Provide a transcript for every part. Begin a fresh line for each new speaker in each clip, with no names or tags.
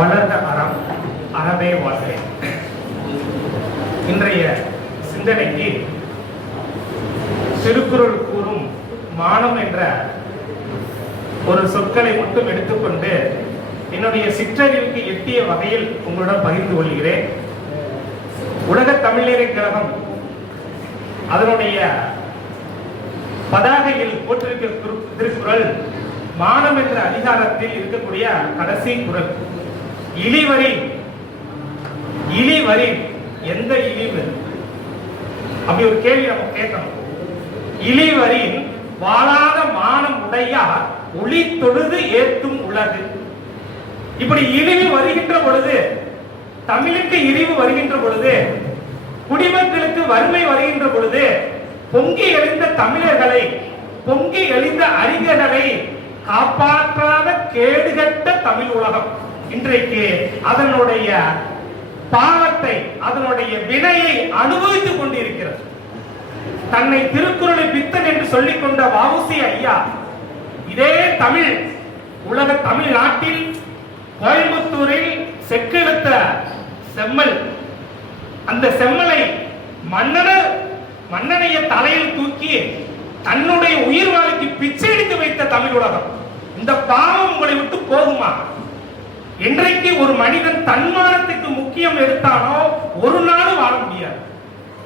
வளர்ந்த அறம் அறமே வாழ்க்கை இன்றைய சிந்தனைக்கு திருக்குறள் கூறும் மானம் என்ற ஒரு சொற்களை மட்டும் எடுத்துக்கொண்டு என்னுடைய சிற்றறிவுக்கு எட்டிய வகையில் உங்களுடன் பகிர்ந்து கொள்கிறேன். உலக தமிழரை கழகம் அதனுடைய பதாகையில் போட்டிருக்கிற திருக்குறள் மானம் என்ற அதிகாரத்தில் இருக்கக்கூடிய கடைசி குரல். இழிவரி இழிவரி எந்த இழிவு? அப்படி ஒரு கேள்வி நம்ம கேட்கணும். இழிவரின் வாழாத மானம் உடையார் ஒளி தொழுது ஏத்தும் உலகு. இப்படி இழிவு வருகின்ற பொழுது தமிழுக்கு இழிவு வருகின்ற பொழுது குடிமக்களுக்கு வறுமை வருகின்ற பொழுது பொங்கி எழுந்த தமிழர்களை பொங்கி எழுந்த அறிஞர்களை காப்பாற்றாத கேடுகட்ட தமிழ் உலகம். இன்றைக்கு அதனுடைய பாவத்தை அதனுடைய வினையை அனுபவித்துக் கொண்டிருக்கிறது. தன்னை திருக்குறளை பித்தன் என்று சொல்லிக் கொண்ட வவுசி ஐயா இதே தமிழ் உலக தமிழ் நாட்டில் கோயம்புத்தூரில் செக்கெழுத்த செம்மல். அந்த செம்மலை மன்னனர் மன்னனைய தலையில் தூக்கி தன்னுடைய உயிர் வாழ்க்கை பிச்சை எடுத்து வைத்த தமிழ் உலகம். இந்த பாவம் உங்களை விட்டு போகுமா? என்றைக்கு ஒரு மனிதன் தன்மானத்துக்கு முக்கியம் எடுத்தானோ ஒரு நாளும் வாழ முடியாது.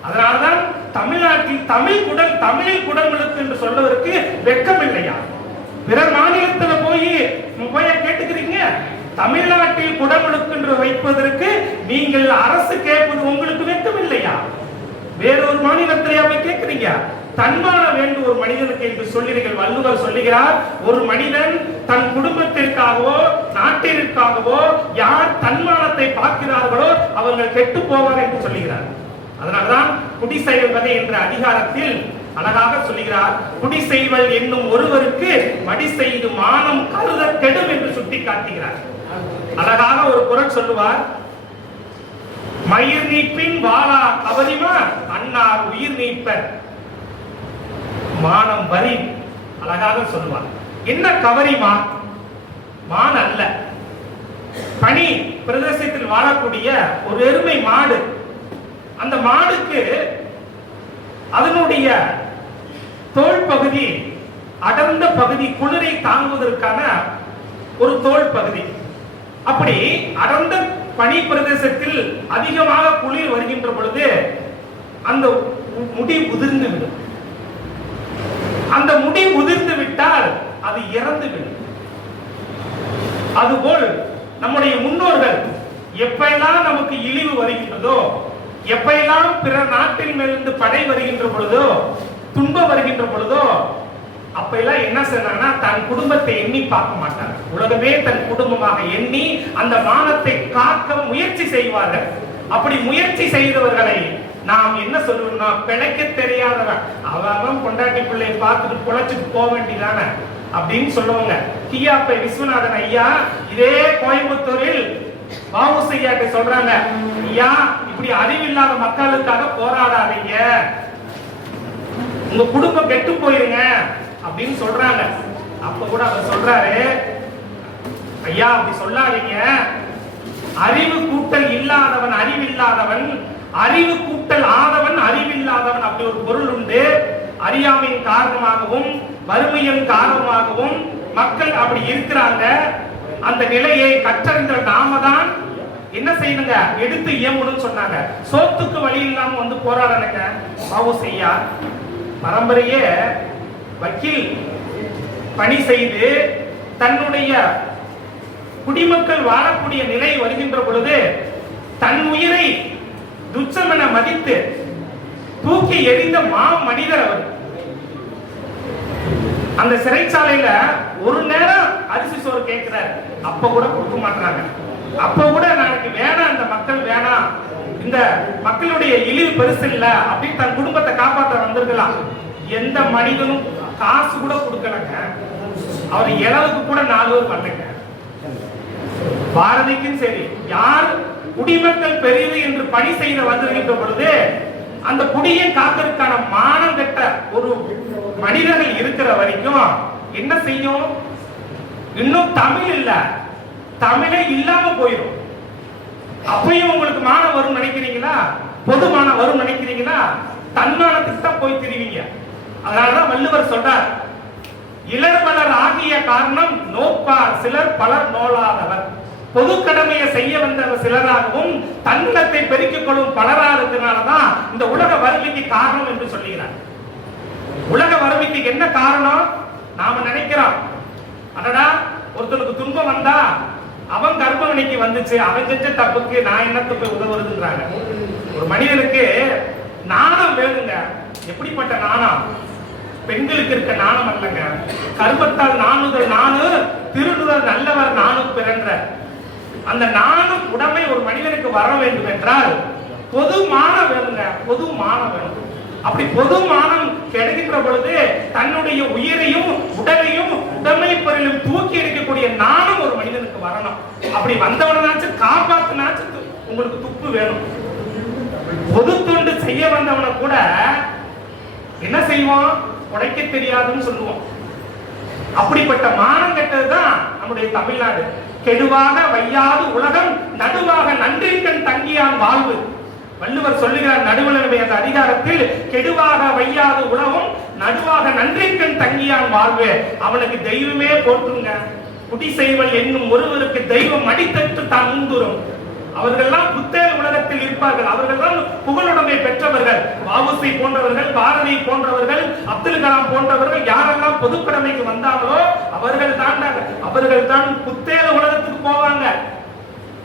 அதனால்தான் தமிழ்நாட்டில் தமிழ் குடல் தமிழில் குடங்களுக்கு என்று சொல்வதற்கு வெக்கம் இல்லையா பிற மாநிலத்துல போய் போய் கேட்டுக்கிறீங்க? தமிழ்நாட்டில் குடமுழுக்கு என்று வைப்பதற்கு நீங்கள் அரசு கேட்பது உங்களுக்கு வெக்கம் இல்லையா வேறொரு மாநிலத்திலேயே போய் கேட்கிறீங்க தன்மான வேண்டும் ஒரு மனிதனுக்கு என்று சொல்லுகிறீர்கள் வள்ளுவர் சொல்லுகிறார் ஒரு மனிதன் தன் குடும்பத்திற்காகவோ நாட்டிற்காகவோ யார் தன்மானத்தை பார்க்கிறார்களோ அவர்கள் கெட்டு போவார் என்று சொல்லுகிறார். அதனால்தான் குடி செயல்வதை என்ற அதிகாரத்தில் அழகாக சொல்லுகிறார் குடி செய்வல் என்னும் ஒருவருக்கு மடி செய்து மானம் கருத கெடும் என்று சுட்டி காட்டுகிறார் அழகாக ஒரு குரல் சொல்லுவார் மயிர் நீப்பின் வாழா அவதிமா அன்னார் உயிர் நீப்பர். மானம் வரி அழகாக சொல்லுவார். என்ன கவரிமா மான் அல்ல. பனி பிரதேசத்தில் வாழக்கூடிய ஒரு எருமை மாடு. அந்த மாடுக்கு அதனுடைய தோல் பகுதி அடர்ந்த பகுதி குளிரை தாங்குவதற்கான ஒரு தோல் பகுதி. அப்படி அடர்ந்த பனி பிரதேசத்தில் அதிகமாக குளிர் வருகின்ற பொழுது அந்த முடி உதிர்ந்து விடும். அந்த முடி உதிர்ந்து விட்டால் அது இறந்து விடும். அதுபோல் நம்முடைய முன்னோர்கள் எப்பெல்லாம் நமக்கு இழிவு வருகின்றதோ எப்பெல்லாம் பிற நாட்டில் மேலிருந்து படை வருகின்ற பொழுதோ துன்பம் வருகின்ற பொழுதோ அப்ப எல்லாம் என்ன செய்யறாங்கன்னா தன் குடும்பத்தை எண்ணி பார்க்க மாட்டார். உலகமே தன் குடும்பமாக எண்ணி அந்த மானத்தை காக்க முயற்சி செய்வார்கள். அப்படி முயற்சி செய்தவர்களை நாம் என்ன சொல்லுவோம்னா பிழைக்க தெரியாதவன். அவன் கொண்டாட்டி பொண்டாட்டி பிள்ளையை பார்த்துட்டு பொழைச்சிட்டு போக வேண்டியதானே அப்படின்னு சொல்லுவாங்க. கியாப்பை விஸ்வநாதன் ஐயா இதே கோயம்புத்தூரில் வாவுசையாட்ட சொல்றாங்க ஐயா இப்படி அறிவில்லாத மக்களுக்காக போராடாதீங்க. உங்க குடும்பம் கெட்டு போயிருங்க. அப்படின்னு சொல்றாங்க. அப்ப கூட அவர் சொல்றாரு ஐயா அப்படி சொல்லாதீங்க. அறிவு கூட்டல் இல்லாதவன் அறிவில்லாதவன் அறிவு கூட்டல் ஆதவன் அறிவில்லாதவன் அப்படி ஒரு பொருள் உண்டு. அறியாமையின் காரணமாகவும் வறுமையின் காரணமாகவும் மக்கள் அப்படி இருக்கிறாங்க. அந்த நிலையை கற்றறிந்த நாம தான் என்ன செய்யணுங்க? எடுத்து இயங்கணும்னு சொன்னாங்க. சோத்துக்கு வழி இல்லாம வந்து போராடணுங்க. பாவு செய்யா பரம்பரையே வக்கீல் பணி செய்து தன்னுடைய குடிமக்கள் வாழக்கூடிய நிலை வருகின்ற பொழுது தன் உயிரை துச்சம் என மதித்து தூக்கி எறிந்த மா மனிதர் அவர். அந்த சிறைச்சாலையில ஒரு நேரம் அரிசி சோறு கேட்கிறார். அப்ப கூட கொடுக்க மாட்டாங்க அப்ப கூட நாளைக்கு வேணாம் இந்த மக்கள் வேணாம். இந்த மக்களுடைய இழிவு பெருசு இல்ல. அப்படின்னு தன் குடும்பத்தை காப்பாற்ற வந்திருக்கலாம். எந்த மனிதனும் காசு கூட கொடுக்கலங்க. அவர் இளவுக்கு கூட நாலு பேர் பாரதிக்கும் சரி யார் குடிமக்கள் பெரியது என்று பணி செய்த வந்திருக்கின்ற பொழுது அந்த குடியை காப்பதற்கான மானம் கெட்ட ஒரு மனிதர்கள் இருக்கிற வரைக்கும் என்ன செய்யும்? இன்னும் தமிழ் இல்ல. தமிழே இல்லாம போயிடும் அப்பயும் உங்களுக்கு மானம் வரும் நினைக்கிறீங்களா? பொது மானம் வரும் நினைக்கிறீங்களா? தன்மானத்துக்கு தான் போய் திரிவீங்க. அதனாலதான் வள்ளுவர் சொல்றார் இளர்மலர் ஆகிய காரணம் நோப்பார் சிலர் பலர் நோலாதவர் பொது கடமையை செய்ய வந்தவர் சிலராகவும் தன்னத்தை பெருக்கிக் கொள்ளும் பலரா இருக்கிறனாலதான் இந்த உலக வறுமைக்கு காரணம் என்று சொல்லுகிறார். உலக வறுமைக்கு என்ன காரணம்? நாம நினைக்கிறோம். அடடா ஒருத்தனுக்கு துன்பம் வந்தா அவன் கர்ப்பவனைக்கு வந்துச்சு அவன் செஞ்ச தப்புக்கு நான் என்னத்துக்கு போய் உதவுறதுன்றாங்க ஒரு மனிதனுக்கு நாணம் வேணுங்க. எப்படிப்பட்ட நாணம்? பெண்களுக்கு இருக்க நாணம் அல்லங்க. கருமத்தால் நாணுதல் நானு திருடுதல் நல்லவர் நானும் பிறன்ற. அந்த நானும் உடமை ஒரு மனிதனுக்கு வர வேண்டும் என்றால் பொது மானம் வேணுங்க பொது மானம் வேணும். அப்படி பொது மானம் கிடைக்கின்ற பொழுது தன்னுடைய உயிரையும் உடலையும் உடமை பொருளும் தூக்கி எடுக்கக்கூடிய நானும் ஒரு மனிதனுக்கு வரணும். அப்படி வந்தவனாச்சும் காப்பாத்தினாச்சும் து- உங்களுக்கு துப்பு வேணும். பொது தொண்டு செய்ய வந்தவனை கூட என்ன செய்வோம் உடைக்க தெரியாதுன்னு சொல்லுவோம் அப்படிப்பட்ட மானம் கெட்டதுதான் நம்முடைய தமிழ்நாடு. கெடுவாக வையாது உலகம் நடுவாக நன்றிக்கண் தங்கியான் வாழ்வு. வள்ளுவர் சொல்லுகிறார் நடுவலனுடைய அந்த அதிகாரத்தில் கெடுவாக வையாது உலகம் நடுவாக நன்றிக்கண் தங்கியான் வாழ்வு. அவனுக்கு தெய்வமே போற்றுங்க. குடி செய்வல் என்னும் ஒருவருக்கு தெய்வம் அடித்தட்டு தான் முந்துரும். அவர்கள்லாம் புத்தேர் உலகத்தில் இருப்பார்கள். அவர்கள்தான் புகழுடைமை பெற்றவர்கள். வாவுசி போன்றவர்கள் பாரதி போன்றவர்கள் அப்துல் கலாம் போன்றவர்கள் யாரெல்லாம் பொதுக்கடமைக்கு வந்தாங்களோ அவர்கள் தான் அவர்கள் தான் புத்தேக உலகத்துக்கு போவாங்க.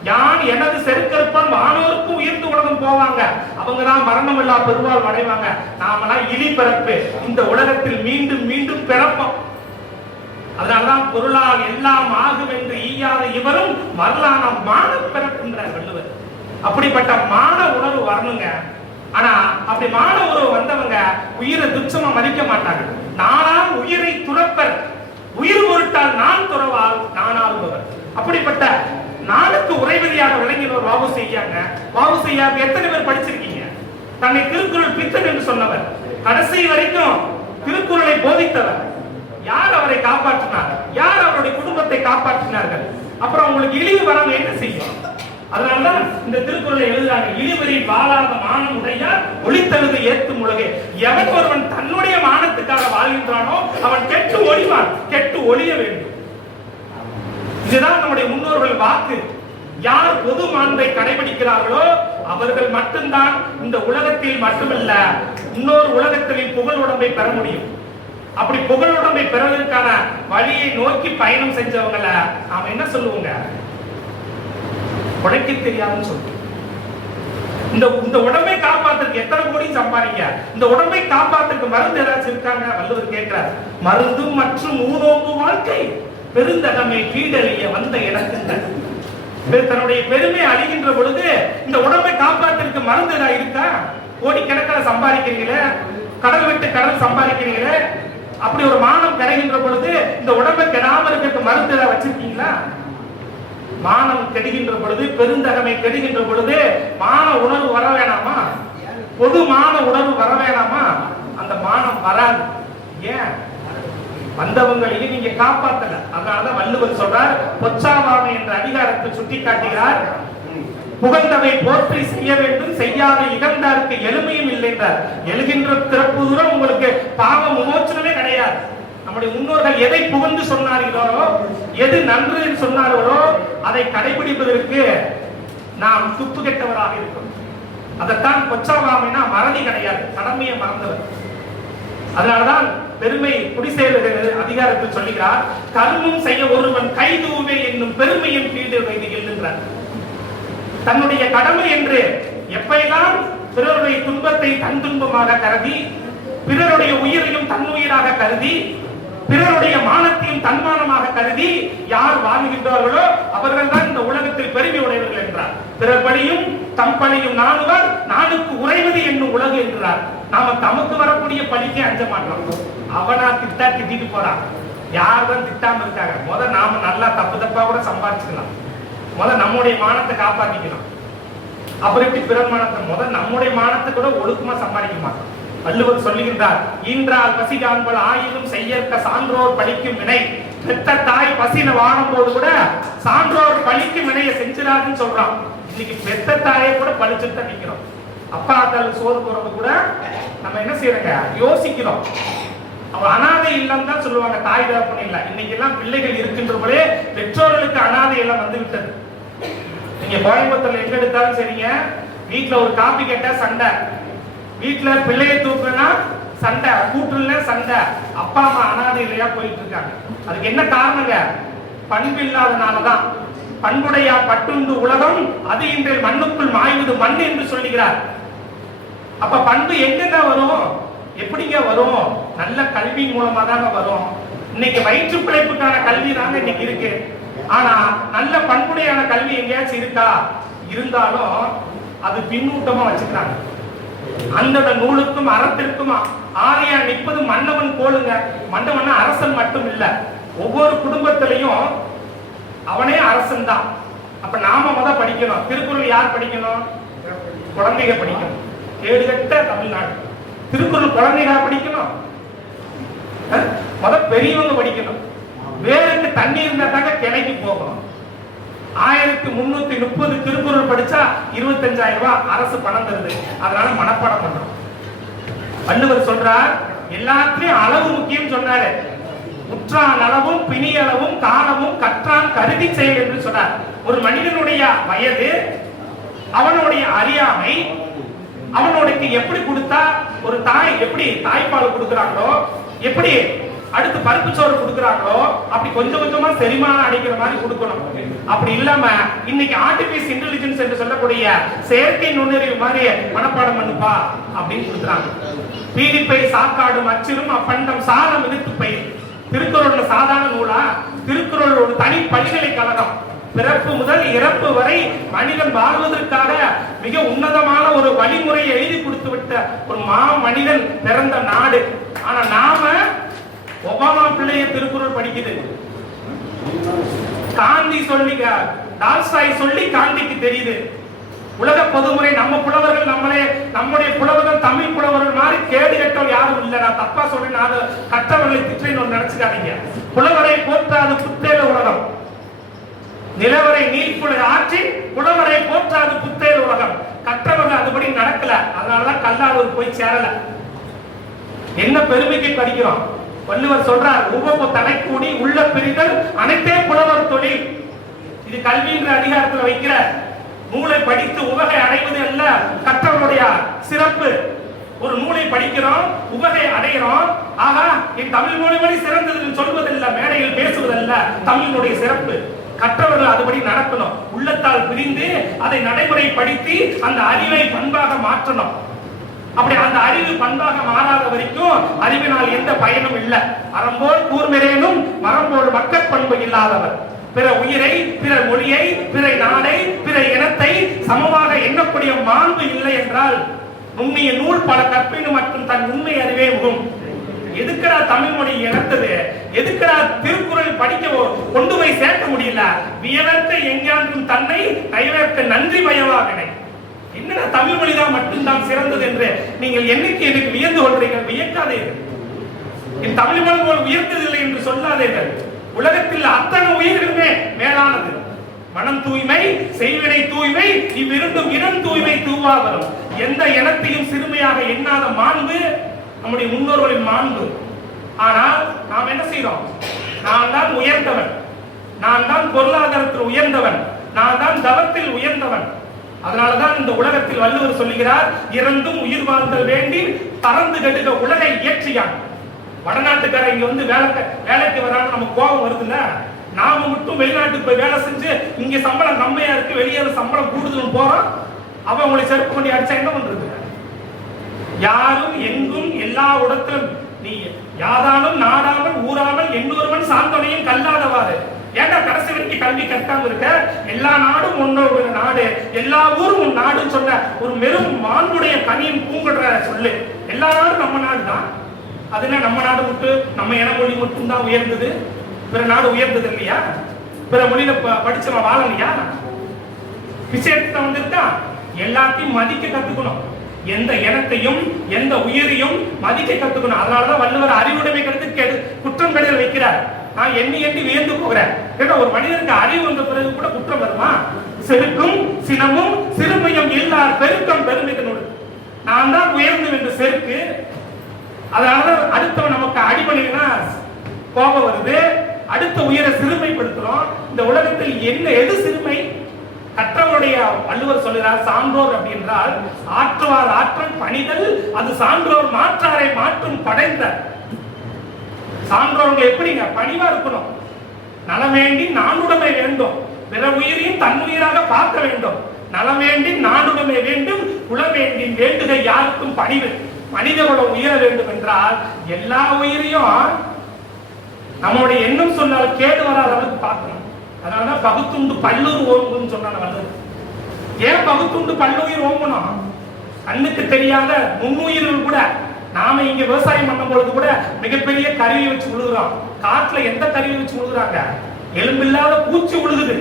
யான் எனது செருக்கருப்பான் வானோருக்கும் உயர்ந்து உலகம் போவாங்க. அவங்க தான் மரணம் இல்லா பெருவாள் அடைவாங்க. நாமெல்லாம் இனி பிறப்பு இந்த உலகத்தில் மீண்டும் மீண்டும் பிறப்போம். அதனாலதான் பொருளால் எல்லாம் ஆகும் என்று ஈயாத இவரும் வரலான மான பிறக்கின்றார் வள்ளுவர். அப்படிப்பட்ட மான உணர்வு வரணுங்க. ஆனா அப்படி மான உறவு வந்தவங்க உயிரை துச்சமா மதிக்க மாட்டாங்க. நானால் உயிரை துறப்பர். உயிர் பொருட்டால் நான் துறவால் நானாகுபவர் அப்படிப்பட்ட நாளுக்கு உறைவதியாக விளங்கினவர் வாவு செய்யாங்க. வாவு செய்யாங்க எத்தனை பேர் படிச்சிருக்கீங்க? தன்னை திருக்குறள் பித்தன் என்று சொன்னவர். கடைசி வரைக்கும் திருக்குறளை போதித்தவர். யார் அவரை காப்பாற்றினார் யார் அவருடைய குடும்பத்தை காப்பாற்றினார்கள்? அப்புறம் அவங்களுக்கு இழிவு வராம என்ன செய்யும்? அதனால்தான் இந்த திருக்குறளை எழுதுறாங்க இழிவரின் வாழாத மானம் உடையார் ஒளித்தழுது ஏத்தும் உலகே. எவன் ஒருவன் தன்னுடைய மானத்துக்காக வாழ்கின்றானோ அவன் கெட்டு ஒழிவான் கெட்டு ஒழிய வேண்டும். இதுதான் நம்முடைய முன்னோர்கள் வாக்கு. யார் பொது மாண்பை கடைபிடிக்கிறார்களோ அவர்கள் மட்டும்தான் இந்த உலகத்தில் மட்டுமல்ல இன்னொரு உலகத்தில் புகழ் உடம்பை பெற முடியும். அப்படி புகழுடைமை பெறுவதற்கான வழியை நோக்கி பயணம் செஞ்சவங்கள நாம என்ன சொல்லுவோங்க? உழைக்க தெரியாதுன்னு சொல்லுவோம் இந்த இந்த உடம்பை காப்பாத்துறதுக்கு எத்தனை கோடி சம்பாதிங்க? இந்த உடம்பை காப்பாத்துக்கு மருந்து ஏதாச்சும் இருக்காங்க? வள்ளுவர் கேட்கிறார் மருந்து மற்றும் ஊனோம்பு வாழ்க்கை பெருந்தகமை கீழறிய வந்த இடத்துங்க தன்னுடைய பெருமை அழிகின்ற பொழுது இந்த உடம்பை காப்பாத்துறதுக்கு மருந்து ஏதாவது இருக்கா? கோடிக்கணக்கில் சம்பாதிக்கிறீங்களே? கடல் விட்டு கடல் சம்பாதிக்கிறீங்களே? அப்படி ஒரு மானம் கிடைக்கின்ற பொழுது இந்த உடம்பை கெடாம இருக்கிறது மருந்து ஏதாவது வச்சிருக்கீங்களா? மானம் கெடுகின்ற பொழுது பெருந்தகமை கெடுகின்ற பொழுது மான உணர்வு வர வேணாமா? பொது மான உணர்வு வர வேணாமா? அந்த மானம் வராது. ஏன்? வந்தவங்களையும் நீங்க காப்பாத்தல. அதனாலதான் வள்ளுவர் சொல்றார் பொச்சாவாமை என்ற அதிகாரத்தை சுட்டி காட்டுகிறார் புகழ்ந்தவை போற்றி செய்ய வேண்டும். செய்யாத இகழ்ந்தாருக்கு எளிமையும் இல்லை என்றார் எழுகின்ற திறப்பு தூரம் உங்களுக்கு பாவ விமோச்சனமே கிடையாது. நம்முடைய முன்னோர்கள் எதை புகழ்ந்து சொன்னார்களோ எது நன்று என்று சொன்னார்களோ அதை கடைபிடிப்பதற்கு நாம் துப்பு கெட்டவராக இருக்கிறோம் அதைத்தான் கொச்சாவாமைனா மறதி கிடையாது. கடமையை மறந்தவர். அதனாலதான் பெருமை குடிசேலுகிற அதிகாரத்தில் சொல்லுகிறார் கர்மம் செய்ய ஒருவன் கைதூவே என்னும் பெருமையின் கீழ் வைத்து எழுதுகிறார் தன்னுடைய கடமை என்று எப்பெல்லாம் பிறருடைய துன்பத்தை தன் துன்பமாக கருதி பிறருடைய உயிரையும் தன் உயிராக கருதி பிறருடைய மானத்தையும் தன்மானமாக கருதி யார் வாழ்கின்றார்களோ அவர்கள் தான் இந்த உலகத்தில் பெருமை உடையவர்கள் என்றார். பிறர் பணியும் தம் பணியும் நானுவர் நானுக்கு உறைவது என்னும் உலகு என்றார். நாம தமக்கு வரக்கூடிய பணிக்கே அஞ்ச மாட்டோம். அவனா திட்டா திட்டிட்டு போறான். யார் தான் திட்டாம இருக்காங்க? முத நாம நல்லா தப்பு தப்பா கூட சம்பாதிச்சுக்கலாம் முதல் நம்முடைய மானத்தை காப்பாத்திக்கலாம் அப்புறம் எப்படி பிறர் மானத்தை? முதல் நம்முடைய மானத்தை கூட ஒழுக்கமா சம்பாதிக்க மாட்டோம். வள்ளுவர் சொல்லுகின்றார் ஈன்றால் பசி காண்பல் ஆயினும் செய்யற்க சான்றோர் பழிக்கும் வினை. பெத்த தாய் பசியில வாழும் போது கூட சான்றோர் பழிக்கும் வினைய செஞ்சிடாதுன்னு சொல்றான். இன்னைக்கு பெத்த தாயை கூட பழிச்சுட்டு தான் நிக்கிறோம். அப்பா அத்தாள் சோறு போறது கூட நம்ம என்ன செய்யறோங்க? யோசிக்கிறோம். அவன் அனாதை இல்லம் தான் சொல்லுவாங்க தாய் தகப்பன் இல்ல. இன்னைக்கு எல்லாம் பிள்ளைகள் இருக்கின்றபோதே பெற்றோர்களுக்கு அனாதை இல்லம் வந்து விட்டது நீங்க கோயம்புத்தூர்ல எங்க எடுத்தாலும் சரிங்க. வீட்டுல ஒரு காப்பி கேட்டா சண்டை. வீட்டுல பிள்ளைய தூக்குனா சண்டை. கூட்டுல சண்டை. அப்பா அம்மா அனாதை இல்லையா போயிட்டு இருக்காங்க. அதுக்கு என்ன காரணங்க? பண்பு இல்லாதனாலதான். பண்புடையா பட்டுண்டு உலகம் அது இன்றைய மண்ணுக்குள் மாய்வது மண் என்று சொல்லுகிறார். அப்ப பண்பு எங்கங்க வரும்? எப்படிங்க வரும்? நல்ல கல்வி மூலமா தாங்க வரும். இன்னைக்கு வயிற்று பிழைப்புக்கான கல்வி தாங்க இன்னைக்கு இருக்கு. ஆனா நல்ல பண்புடையான கல்வி எங்கேயாச்சும் இருக்கா? இருந்தாலும் அது பின்னூட்டமா வச்சுக்கிறாங்க. அந்த நூலுக்கும் அறத்திற்கும் ஆணையா நிற்பது மன்னவன் போலுங்க மன்னவன் அரசன் மட்டும் இல்ல ஒவ்வொரு குடும்பத்திலையும் அவனே அரசன் தான். அப்ப நாம முத படிக்கணும். திருக்குறள் யார் படிக்கணும்? குழந்தைங்க படிக்கணும். கேடுகட்ட தமிழ்நாடு. திருக்குறள் குழந்தைகளா படிக்கணும்? அஹ்? முத பெரியவங்க படிக்கணும். வேருக்கு தண்ணி இருந்தா தாங்க கிளைக்கு போகணும். ஆயிரத்தி முன்னூத்தி முப்பது திருக்குறள் படிச்சா இருபத்தஞ்சாயிரம் ரூபாய் அரசு பணம் தருது. அதனால மனப்பாடம் பண்றோம். வள்ளுவர் சொல்றார் எல்லாத்துலயும் அளவு முக்கியம் சொன்னாரு. உற்றான் அளவும் பிணியளவும் தானமும் கற்றான் கருதி செயல் என்று சொன்னார். ஒரு மனிதனுடைய வயது அவனுடைய அறியாமை அவனுடைய எப்படி கொடுத்தா ஒரு தாய் எப்படி தாய்ப்பால் கொடுக்குறாங்களோ எப்படி அடுத்து பருப்பு சோறு கொடுக்குறாங்களோ அப்படி கொஞ்சம் கொஞ்சமா செரிமானம் அடைக்கிற மாதிரி கொடுக்கணும். அப்படி இல்லாம இன்னைக்கு ஆர்டிபிஷியல் இன்டெலிஜென்ஸ் என்று சொல்லக்கூடிய செயற்கை நுண்ணறிவு மாதிரி மனப்பாடம் பண்ணுப்பா அப்படின்னு கொடுக்குறாங்க. பீடிப்பை சாக்காடும் அச்சிரும் அப்பண்டம் சாதம் எதிர்த்து பயிர். திருக்குறள்ல சாதாரண நூலா? திருக்குறள் ஒரு தனி பல்கலைக்கழகம் பிறப்பு முதல் இறப்பு வரை மனிதன் வாழ்வதற்காக மிக உன்னதமான ஒரு வழிமுறையை எழுதி கொடுத்து விட்ட ஒரு மா மனிதன் பிறந்த நாடு. ஆனா நாம ஒபாமா பிள்ளைய திருக்குறள் படிக்குது. காந்தி சொல்லி டால்ஸ்டாய் சொல்லி காந்திக்கு தெரியுது. உலக பொதுமுறை நம்ம புலவர்கள் நம்மளே நம்முடைய புலவர்கள் தமிழ் புலவர்கள் மாதிரி கேடு கெட்டவர் யாரும் இல்ல. நான் தப்பா சொல்றேன் நான் கற்றவர்களை திட்டேன்னு நினைச்சுக்காதீங்க. புலவரை போற்றாது புத்தேல உலகம். நிலவரை நீர்க்குளை ஆற்றி புலவரை போற்றாது புத்தேல உலகம். கற்றவர்கள் அதுபடி நடக்கல. அதனாலதான் கல்லாளூர் போய் சேரல. என்ன பெருமைக்கு படிக்கிறோம்? வள்ளுவர் சொல்றார் உவப்பு தடைக்கூடி உள்ள பிரிதல் அனைத்தே புலவர் தொழில். இது கல்வின்ற அதிகாரத்தில் வைக்கிற நூலை படித்து உவகை அடைவது அல்ல கற்றவருடைய சிறப்பு. ஒரு நூலை படிக்கிறோம் உவகை அடைகிறோம் ஆகா என் தமிழ் மொழி வழி சிறந்தது சொல்வதல்ல மேடையில் பேசுவதல்ல தமிழினுடைய சிறப்பு. கற்றவர்கள் அதுபடி நடக்கணும். உள்ளத்தால் பிரிந்து அதை நடைமுறைப்படுத்தி அந்த அறிவை பண்பாக மாற்றணும். அப்படி அந்த அறிவு பண்பாக மாறாத வரைக்கும் அறிவினால் எந்த பயனும் இல்ல. அறம்போல் கூர்மிரேனும் மரம்போல் மக்கட் பண்பு இல்லாதவர். பிற உயிரை பிற மொழியை பிற நாடை பிற இனத்தை சமமாக எண்ணக்கூடிய மாண்பு இல்லை என்றால் உண்மைய நூல் பல கற்பினு மற்றும் தன் உண்மை அறிவே உகும் எதுக்குடா தமிழ் மொழி இழந்தது எதுக்குடா திருக்குறள் படிக்க ஒ- கொண்டு போய் சேர்க்க முடியல? வியவர்க்க எங்காண்டும் தன்னை கைவர்க்க நன்றி பயவாகனை. என்னடா தமிழ் மொழிதான் மட்டும்தான் சிறந்தது என்று நீங்கள் என்னைக்கு எனக்கு வியந்து கொள்றீர்கள்? வியக்காதீர்கள் என் தமிழ் மொழி போல் உயர்ந்ததில்லை என்று சொல்லாதீர்கள். உலகத்தில் அத்தனை உயிர்களுமே மேலானது. மனம் தூய்மை செய்வினை தூய்மை இவ்விருந்தும் இனம் தூய்மை தூவாதரம் எந்த இனத்தையும் சிறுமையாக எண்ணாத மாண்பு நம்முடைய முன்னோர்களின் மாண்பு. ஆனால் நாம் என்ன செய்யறோம் நான் தான் உயர்ந்தவன். நான் தான் பொருளாதாரத்தில் உயர்ந்தவன். நான் தான் தவத்தில் உயர்ந்தவன். அதனாலதான் இந்த உலகத்தில் வள்ளுவர் சொல்லுகிறார் இறந்தும் உயிர் வாழ்ந்தல் வேண்டி பறந்து கெடுக உலகை இயற்றியான். வடநாட்டுக்கார இங்க வந்து வேலை வேலைக்கு வரான்னு நம்ம கோபம் வருதுல்ல? நாம மட்டும் வெளிநாட்டுக்கு போய் வேலை செஞ்சு இங்க சம்பளம் கம்மியா இருக்கு வெளியே சம்பளம் கூடுதல் போறோம் அவன் உங்களை செருப்பு பண்ணி அடிச்சா என்ன பண்றது? யாரும் எங்கும் எல்லா இடத்திலும் நீ யாதானும் நாடாமல் ஊராமல் எண்ணூறுவன் சாந்தனையும் கல்லாதவாறு. ஏன்டா கடைசி வரைக்கும் கல்வி கற்காம இருக்க? எல்லா நாடும் உன்னோட நாடு. எல்லா ஊரும் உன் நாடுன்னு சொன்ன ஒரு மெரும் மாண்புடைய கனியின் பூங்குடுற சொல்லு. எல்லா நாடும் நம்ம நாடு தான் அது என்ன நம்ம நாடு மட்டும்? நம்ம இன மொழி மட்டும் தான் உயர்ந்தது. பிற நாடு உயர்ந்தது இல்லையா? பிற மொழியில ப- படிச்சவன் வாழலையா? விஷயத்தை வந்திருக்கா எல்லாத்தையும் மதிக்க கத்துக்கணும். எந்த இனத்தையும் எந்த உயிரையும் மதிக்க கத்துக்கணும். அதனாலதான் வள்ளுவர் அறிவுடைமை கருத்து குற்றம் கடையில் வைக்கிறார். நான் எண்ணி எண்ணி வியந்து போகிறேன். ஏன்னா ஒரு மனிதனுக்கு அறிவு வந்த பிறகு கூட குற்றம் வருமா? செருக்கும் சினமும் சிறுமையும் இல்லார் பெருக்கம் பெருமிதனோடு. நான் தான் உயர்ந்து என்று செருக்கு. அதனாலதான் அடுத்தவன் நமக்கு அடிபணினா கோபம் வருது. அடுத்த உயரை சிறுமைப்படுத்துறோம். இந்த உலகத்தில் என்ன எது சிறுமை? கற்றவருடைய வள்ளுவர் சொல்லுகிறார் சான்றோர் அப்படின்றால் ஆற்றுவார் ஆற்றல் பணிதல் அது சான்றோர் மாற்றாரை மாற்றும் படைந்த சான்றோர்கள் எப்படிங்க? பணிவா இருக்கணும். நலமேண்டி நானுடைமை வேண்டும். பிற உயிரையும் தன் உயிராக பார்க்க வேண்டும். நலமேண்டி நானுடைமை வேண்டும். குலமேண்டி வேண்டுக யாருக்கும் பணிவு மனிதனோட உயர வேண்டும் என்றால் எல்லா உயிரையும் நம்மளுடைய எண்ணம் சொன்னால் கேடு வராத அளவுக்கு பார்க்கணும். அதனாலதான் பகுத்துண்டு பல்லூர் ஓங்குன்னு சொன்னாங்க வள்ளுவர். ஏன் பகுத்துண்டு பல்லுயிர் ஓங்கணும் கண்ணுக்கு தெரியாத நுண்ணுயிர்கள் கூட நாம இங்க விவசாயம் பண்ணும் பொழுது கூட மிகப்பெரிய கருவி வச்சு உழுகுறோம் காட்டுல எந்த கருவி வச்சு உழுகுறாங்க எலும்பில்லாத பூச்சி உழுகுது.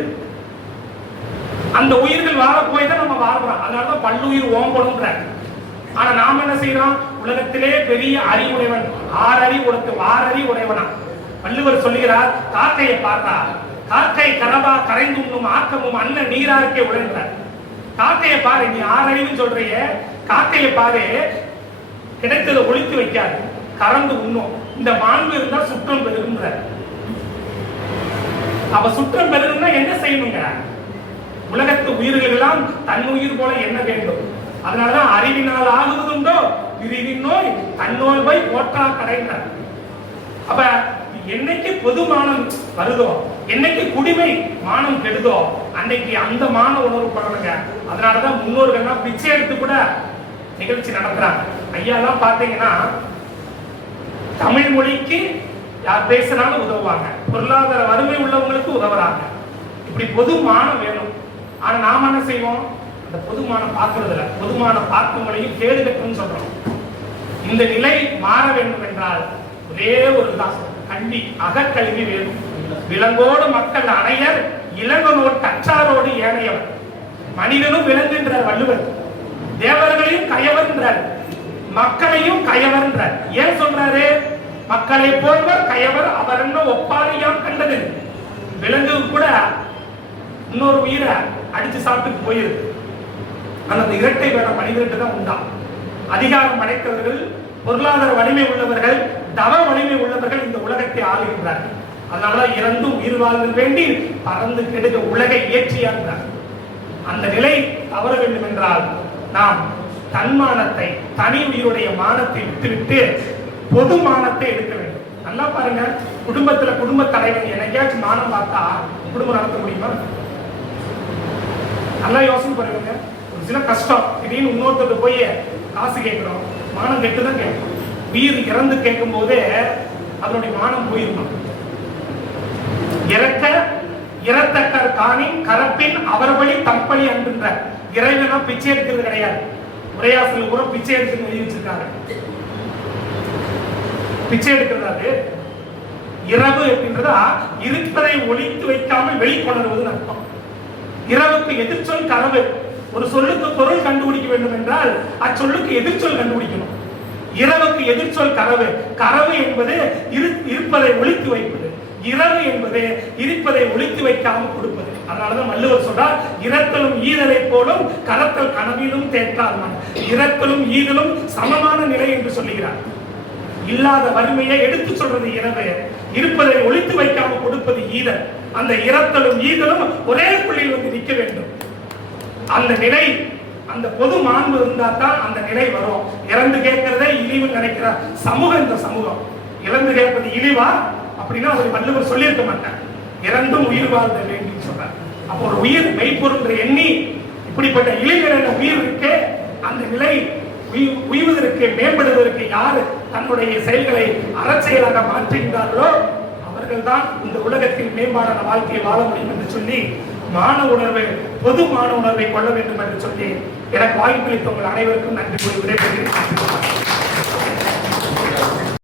அந்த உயிர்கள் வாழ போய் தான் நம்ம வாழ்றோம். அதனாலதான் பல்லுயிர் ஓம்பணும்ன்ற ஆனா நாம என்ன செய்யறோம்? உலகத்திலே பெரிய அறிவுடையவன் ஆறறி உனக்கு ஆறறி உடையவனா. வள்ளுவர் சொல்லுகிறார் காக்கையை பார்த்தா காக்கை கரபா கரைந்துண்ணும் ஆக்கமும் அன்ன நீராருக்கே உழைந்தார் காக்கையை பாரு நீ ஆறறிவுன்னு சொல்றியே. காக்கையை பாரு கிடைத்ததை ஒழித்து வைக்காது. கறந்து உண்ணும். இந்த மாண்பு இருந்தா சுற்றம் பெருகுன்ற அப்ப சுற்றம் பெருகுன்னா என்ன செய்யணுங்க? உலகத்து உயிர்களெல்லாம் தன் உயிர் போல என்ன வேண்டும். அதனாலதான் அறிவினால் ஆகுவதுண்டோ பிரிவின் நோய் தன்னோல் போய் போற்றா கடைன்றார். அப்ப என்னைக்கு பொது மானம் வருதோ என்னைக்கு குடிமை மானம் கெடுதோ அன்னைக்கு அந்த மான உணர்வு படணுங்க அதனாலதான் முன்னோர்கள்லாம் பிச்சை எடுத்து கூட நிகழ்ச்சி நடத்துறாங்க. ஐயாலாம் பாத்தீங்கன்னா தமிழ் மொழிக்கு யார் பேசினாலும் உதவுவாங்க. பொருளாதார வறுமை உள்ளவங்களுக்கு உதவுறாங்க. இப்படி பொதுமானம் வேணும். ஆனா நாம என்ன செய்வோம்? அந்த பொதுமானம் பார்க்கறது இல்ல பொதுமானம் பார்க்கும் மொழியும் கேடு கட்டுன்னு சொல்றோம். இந்த நிலை மாற வேண்டும் என்றால் ஒரே ஒரு தான் கல்வி அகக்கல்வி வேணும். விலங்கோடு மக்கள் அணையர் இளங்கனோடு கற்றாரோடு ஏனையவர். மனிதனும் விலங்குன்றார் வள்ளுவர். தேவர்களையும் கயவர்ன்றார் மக்களையும் கயவர்ன்றார் ஏன் சொல்றாரு? மக்களை போல்வர் கயவர் அவர் என்ன ஒப்பாரியாம் கண்டது? விலங்கு கூட இன்னொரு உயிரை அடிச்சு சாப்பிட்டு போயிருக்கு அந்த இரட்டை வேற மனிதர்கிட்ட தான் உண்டா? அதிகாரம் படைத்தவர்கள் பொருளாதார வலிமை உள்ளவர்கள் தவ வலிமை உள்ளவர்கள் இந்த உலகத்தை ஆளுகின்றார்கள். அதனாலதான் இறந்தும் உயிர் வாழ்தல் வேண்டி பறந்து கெடுக உலகை இயற்றியாகிறார் அந்த நிலை தவற வேண்டும் என்றால் நாம் தன்மானத்தை தனி உயிருடைய மானத்தை விட்டுவிட்டு பொது மானத்தை எடுக்க வேண்டும். நல்லா பாருங்க. குடும்பத்துல குடும்ப தலைவன் என்னைக்காச்சும் மானம் பார்த்தா குடும்பம் நடத்த முடியுமா? நல்லா யோசனை பண்ணுங்க. ஒரு சில கஷ்டம். திடீர்னு இன்னொருத்தர் போய் காசு கேட்கிறோம். மானம் கெட்டு தான் கேட்கும். வீர் இறந்து கேட்கும் போதே அதனுடைய மானம் போயிருக்கணும் இறக்க இறத்தக்கர் காணி கரப்பின் அவர் வழி தம்பளி அன்றுன்ற இறைவனா பிச்சை எடுக்கிறது கிடையாது. உரையாசல் கூட பிச்சை எடுத்து எழுதி வச்சிருக்காங்க பிச்சை எடுக்கிறது இரவு அப்படின்றதா இருப்பதை ஒழித்து வைக்காமல் வெளிக்கொணர்வதுன்னு அர்த்தம். இரவுக்கு எதிர்ச்சொல் கனவு. ஒரு சொல்லுக்கு பொருள் கண்டுபிடிக்க வேண்டும் என்றால் அச்சொல்லுக்கு எதிர்ச்சொல் கண்டுபிடிக்கணும். இரவுக்கு எதிர்ச்சொல் கரவு கரவு என்பது இரு- இருப்பதை ஒழித்து வைப்பது இரவு என்பது இருப்பதை ஒழித்து வைக்காமல் கொடுப்பது. அதனாலதான் வள்ளுவர் சொல்றார் இரத்தலும் ஈதலை போலும் கரத்தல் கனவிலும் தேற்றால் இரத்தலும் ஈதலும் சமமான நிலை என்று சொல்லுகிறார். இல்லாத வறுமையை எடுத்து சொல்றது இரவு. இருப்பதை ஒழித்து வைக்காம கொடுப்பது ஈதல். அந்த இரத்தலும் ஈதலும் ஒரே புள்ளியில் வந்து நிற்க வேண்டும். அந்த நிலை அந்த பொது மாண்பு இருந்தா தான் அந்த நிலை வரும். இறந்து கேட்கிறதே இழிவு நினைக்கிற சமூகம் இந்த சமூகம். இறந்து கேட்பது இழிவா? அப்படின்னா அவர் வள்ளுவர் சொல்லியிருக்க மாட்டார். இறந்தும் உயிர் வாழ்ந்த வேண்டும் சொல்றார். அப்போ ஒரு உயிர் மெய்ப்பொருள் எண்ணி இப்படிப்பட்ட இளைஞரான உயிர் இருக்கே அந்த நிலை உய்வதற்கு மேம்படுவதற்கு யாரு தன்னுடைய செயல்களை அறச்செயலாக மாற்றுகின்றார்களோ அவர்கள்தான் இந்த உலகத்தில் மேம்பாடான வாழ்க்கையை வாழ முடியும் என்று சொல்லி மான உணர்வு பொது மான உணர்வை கொள்ள வேண்டும் என்று சொல்லி எனக்கு வாய்ப்பளித்த உங்கள் அனைவருக்கும் நன்றி கூறி விடைபெறுகிறேன்.